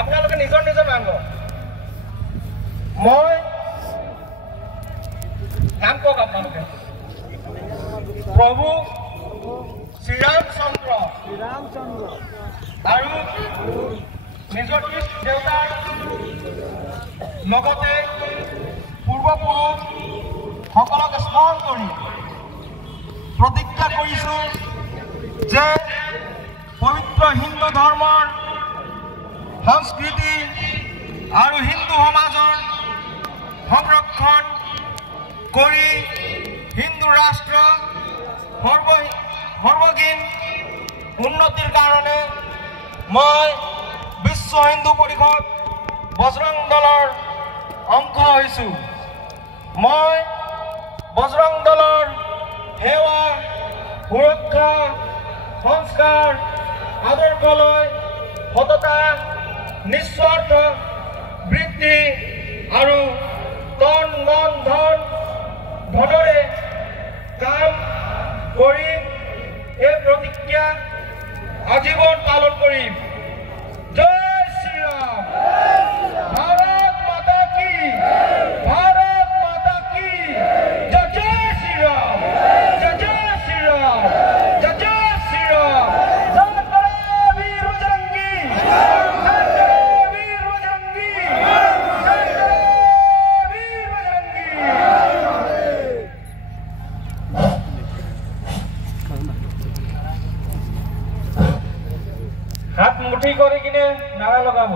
আপোনালোকে নিজৰ নিজৰ নাম লওক মই নাম কওক আপোনালোকে প্ৰভু শ্ৰীৰামচন্দ্ৰ আৰু নিজৰ দেউতাৰ লগতে পূৰ্বপুৰুষসকলক স্মৰণ কৰি প্ৰতিজ্ঞা কৰিছোঁ যে পবিত্ৰ হিন্দু ধৰ্মৰ সংস্কৃতি আৰু হিন্দু সমাজৰ সংৰক্ষণ কৰি হিন্দু ৰাষ্ট্ৰ সৰ্বজনীন উন্নতিৰ কাৰণে মই বিশ্ব হিন্দু পৰিষদ বজৰং দলৰ অংশ হৈছোঁ মই বজৰং দলৰ সেৱা সুৰক্ষা সংস্কাৰ আদৰ্শলৈ সততা নিস্বাৰ্থ বৃদ্ধি আৰু তন মন ধনেৰে কাম কৰিম এই প্ৰতিজ্ঞা আজীৱন পালন কৰিম জয় শ্ৰীৰাম ভাৰত মাতা কি ভাৰত মাতা কি জয় জয় শ্ৰীৰাম জয় জয় শ্ৰীৰাম জয় জয় শ্ৰীৰাম জয় জয় বীৰ বজৰংগী জয় জয় বীৰ বজৰংগী জয় জয় বীৰ বজৰংগী হাত মুঠি কৰি কিনে নাৰা লগাব